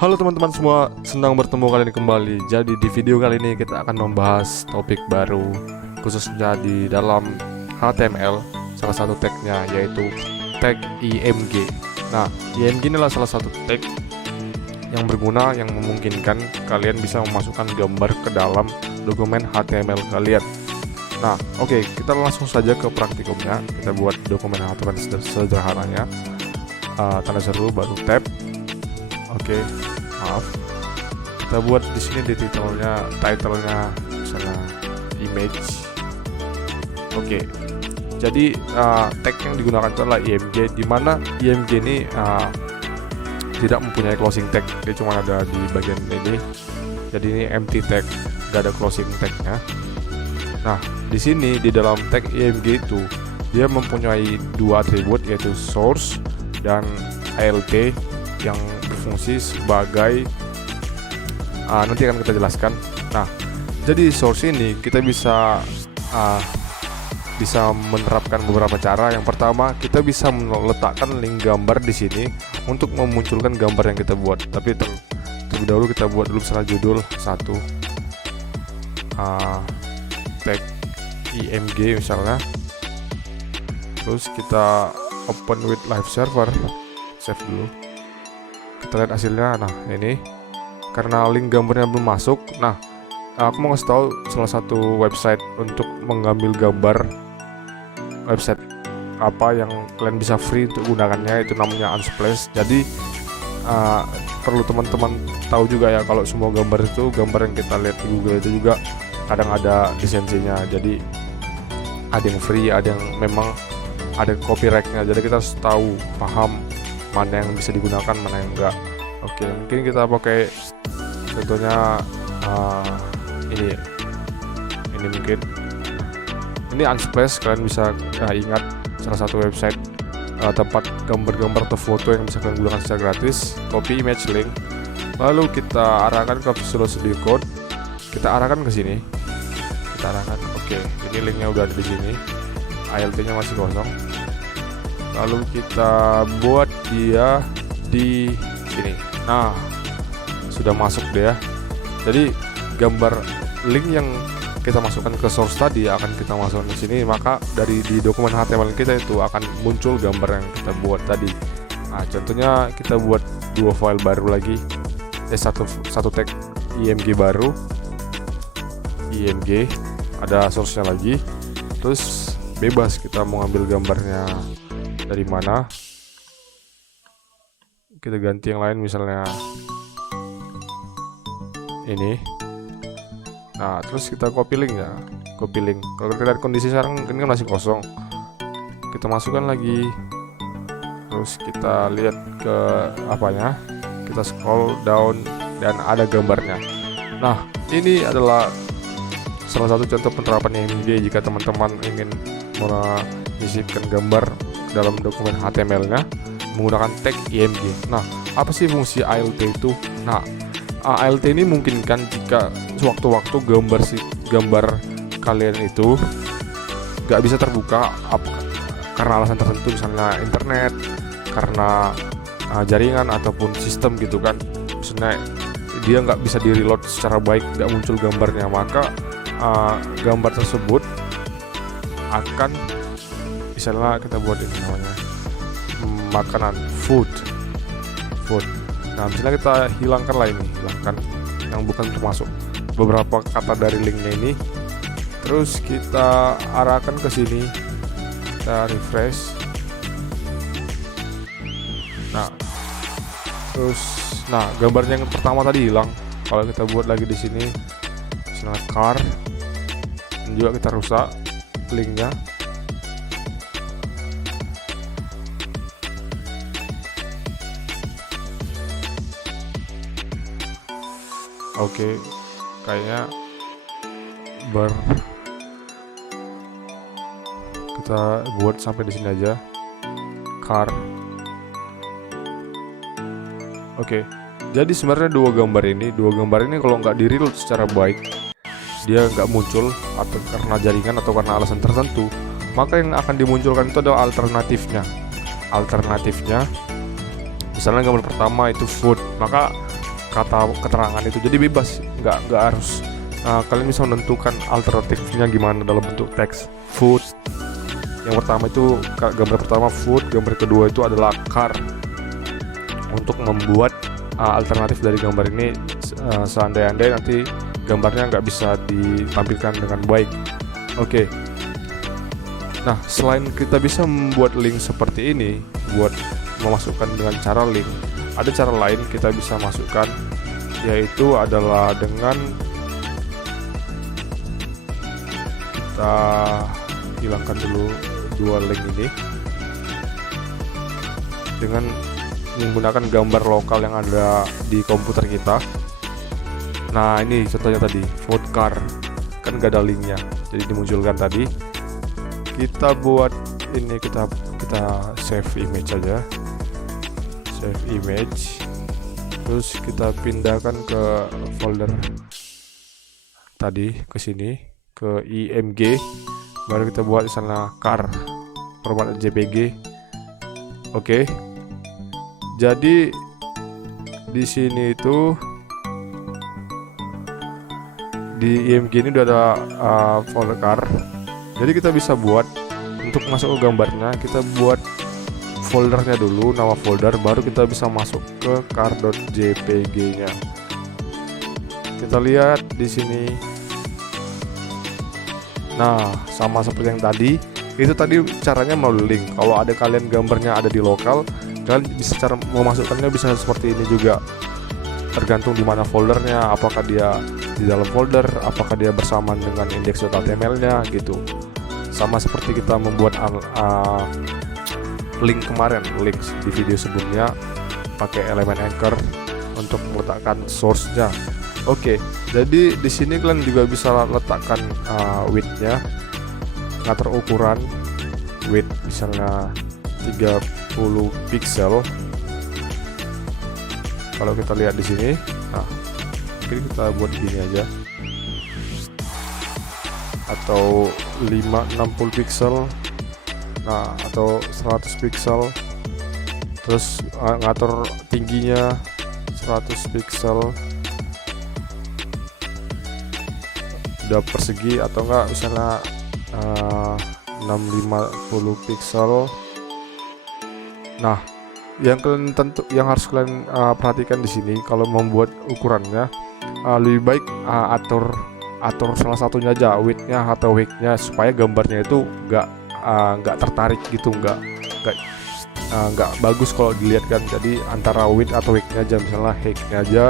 Halo teman-teman semua, senang bertemu kalian kembali. Jadi di video kali ini kita akan membahas topik baru, khususnya di dalam HTML. Salah satu tagnya yaitu tag IMG. Nah, IMG inilah salah satu tag yang berguna yang memungkinkan kalian bisa memasukkan gambar ke dalam dokumen HTML kalian. Nah, oke, kita langsung saja ke praktikumnya. Kita buat dokumen HTML sederhananya. Tanda seru baru tab. Oke, maaf. Kita buat di sini di titlenya misalnya image. Oke. Jadi tag yang digunakan itu adalah IMG, di mana IMG ini tidak mempunyai closing tag, dia cuma ada di bagian ini. Jadi ini empty tag, gak ada closing tagnya. Nah, di sini di dalam tag IMG itu dia mempunyai dua atribut, yaitu source dan alt yang berfungsi sebagai nanti akan kita jelaskan. Nah, jadi source ini kita bisa menerapkan beberapa cara. Yang pertama, kita bisa meletakkan link gambar di sini untuk memunculkan gambar yang kita buat. Tapi terlebih dahulu kita buat dulu misalnya judul satu tag IMG misalnya. Terus kita open with live server, save dulu. Kita lihat hasilnya. Nah, ini karena link gambarnya belum masuk. Nah, aku mau kasih tahu salah satu website untuk mengambil gambar, website apa yang kalian bisa free untuk gunakannya, itu namanya Unsplash. Jadi perlu teman-teman tahu juga ya, kalau semua gambar yang kita lihat di Google itu juga kadang ada lisensinya. Jadi ada yang free, ada yang memang ada copyrightnya. Jadi kita harus tahu, paham mana yang bisa digunakan, mana yang enggak. Oke, mungkin kita pakai contohnya ini mungkin ini Unsplash. Kalian bisa ingat salah satu website tempat gambar-gambar atau foto yang bisa kalian gunakan secara gratis. Copy image link, lalu kita arahkan ke Visual Studio Code, kita arahkan ke sini, kita arahkan. Oke, ini linknya udah ada di sini, alt-nya masih kosong. Lalu kita buat dia di sini. Nah, sudah masuk deh ya. Jadi gambar link yang kita masukkan ke source tadi akan kita masukkan ke sini, maka di dokumen HTML kita itu akan muncul gambar yang kita buat tadi. Nah, contohnya kita buat dua file baru lagi, satu tag IMG baru, IMG, ada source-nya lagi. Terus bebas kita mau ambil gambarnya dari mana. Kita ganti yang lain, misalnya ini. Nah, terus kita copy link ya, copy link. Kalau kita lihat kondisi sekarang ini kan masih kosong, kita masukkan lagi. Terus kita lihat ke apanya, kita scroll down dan ada gambarnya. Nah, ini adalah salah satu contoh penerapan IMG jika teman-teman ingin menyisipkan gambar dalam dokumen HTML-nya menggunakan tag IMG. Nah, apa sih fungsi alt itu? Nah, alt ini memungkinkan jika sewaktu-waktu gambar kalian itu nggak bisa terbuka karena alasan tertentu, misalnya internet, karena jaringan ataupun sistem gitu kan, misalnya dia nggak bisa di reload secara baik, nggak muncul gambarnya, maka gambar tersebut akan, misalnya kita buat ini namanya makanan, food. Nah, misalnya kita hilangkan yang bukan termasuk beberapa kata dari linknya ini. Terus kita arahkan ke sini, kita refresh. Nah, gambarnya yang pertama tadi hilang. Kalau kita buat lagi di sini, misalnya car, dan juga kita rusak linknya. Oke, kayaknya kita buat sampai di sini aja, car. Oke, jadi sebenarnya dua gambar ini kalau nggak di reload secara baik, dia nggak muncul, atau karena jaringan atau karena alasan tertentu, maka yang akan dimunculkan itu adalah alternatifnya. Misalnya gambar pertama itu food, maka kata keterangan itu. Jadi bebas, nggak harus. Kalian bisa menentukan alternatifnya gimana dalam bentuk teks. Food, yang pertama itu gambar pertama food, gambar kedua itu adalah car. Untuk membuat alternatif dari gambar ini, seandai-andai nanti gambarnya nggak bisa ditampilkan dengan baik. Oke. Nah, selain kita bisa membuat link seperti ini, buat memasukkan dengan cara link, ada cara lain kita bisa masukkan, yaitu adalah dengan kita hilangkan dulu dua link ini dengan menggunakan gambar lokal yang ada di komputer kita. Nah, ini contohnya tadi food car, kan gak ada linknya, jadi dimunculkan tadi. Kita buat ini, kita save image aja, save image, terus kita pindahkan ke folder tadi, ke sini, ke IMG, baru kita buat di sana car format JPG. Oke. Jadi di sini itu di IMG ini udah ada folder car. Jadi kita bisa buat untuk masuk ke gambarnya, kita buat foldernya dulu, nama folder, baru kita bisa masuk ke car.jpg-nya. Kita lihat di sini. Nah, sama seperti yang tadi. Itu tadi caranya melalui link. Kalau ada kalian gambarnya ada di lokal, kalian bisa cara memasukkannya bisa seperti ini juga. Tergantung di mana foldernya, apakah dia di dalam folder, apakah dia bersamaan dengan index.html-nya gitu. Sama seperti kita membuat link kemarin, link di video sebelumnya, pakai elemen anchor untuk meletakkan source-nya. Oke, jadi di sini kalian juga bisa letakkan width-nya, ngatur ukuran width misalnya 30 pixel. Kalau kita lihat di sini, nah mungkin kita buat gini aja, atau 60 pixel, nah atau 100 pixel, terus ngatur tingginya 100 pixel, udah persegi atau enggak misalnya 650 pixel. Nah, yang harus kalian perhatikan di sini kalau membuat ukurannya, lebih baik atur salah satunya aja, width-nya atau height-nya, supaya gambarnya itu nggak tertarik gitu, nggak bagus kalau dilihat kan. Jadi antara width atau height-nya aja, misalnya height-nya aja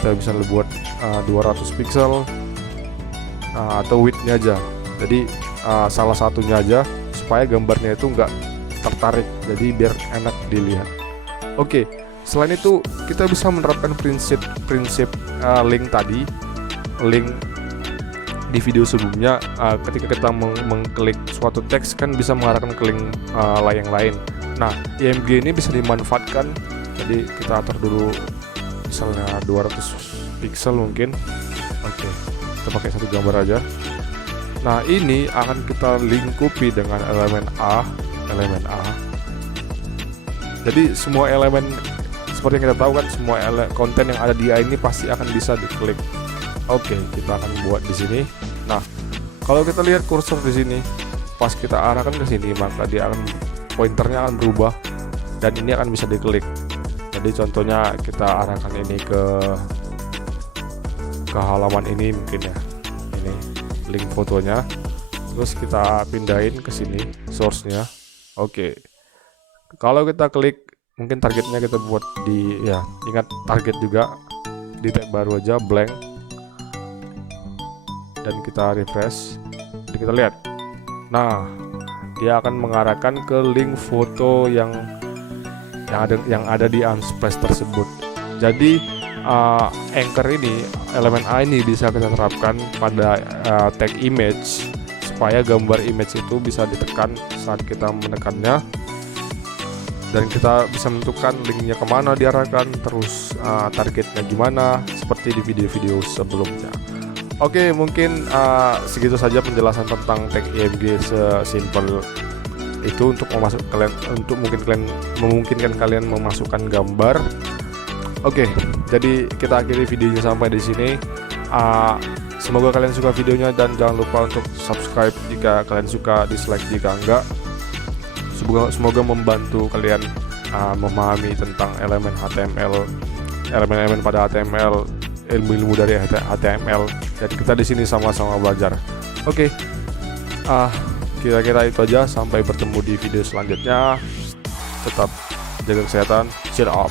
kita bisa buat 200 pixel, atau width-nya aja. Jadi salah satunya aja supaya gambarnya itu nggak tertarik, jadi biar enak dilihat. Oke, selain itu kita bisa menerapkan prinsip link tadi, link di video sebelumnya. Ketika kita mengklik suatu teks kan bisa mengarahkan ke link yang lain. Nah, IMG ini bisa dimanfaatkan. Jadi kita atur dulu misalnya 200 pixel mungkin. Oke, kita pakai satu gambar aja. Nah, ini akan kita lingkupi dengan elemen A. Jadi semua elemen, seperti yang kita tahu kan, semua konten yang ada di A ini pasti akan bisa diklik. Oke, kita akan buat di sini. Nah, kalau kita lihat kursor di sini, pas kita arahkan ke sini, maka dia akan, pointernya akan berubah dan ini akan bisa diklik. Jadi contohnya kita arahkan ini ke halaman ini mungkin ya. Ini link fotonya. Terus kita pindahin ke sini source-nya. Oke. Kalau kita klik, mungkin targetnya kita buat di, ya ingat target juga, di tab baru aja blank, dan kita refresh. Jadi kita lihat, nah dia akan mengarahkan ke link foto yang ada di Unsplash tersebut. Jadi anchor ini, elemen A ini bisa kita terapkan pada tag image, supaya gambar image itu bisa ditekan saat kita menekannya, dan kita bisa menentukan linknya kemana diarahkan, terus targetnya gimana, seperti di video-video sebelumnya. Oke, mungkin segitu saja penjelasan tentang tag IMG sesimpel itu untuk memungkinkan kalian memasukkan gambar. Oke, Jadi kita akhiri videonya sampai di sini. Semoga kalian suka videonya dan jangan lupa untuk subscribe jika kalian suka, dislike jika enggak. Semoga membantu kalian memahami tentang elemen HTML, elemen-elemen pada HTML, ilmu-ilmu dari HTML. Jadi kita di sini sama-sama belajar. Oke. Kira-kira itu aja. Sampai bertemu di video selanjutnya. Tetap jaga kesehatan. Cheer up.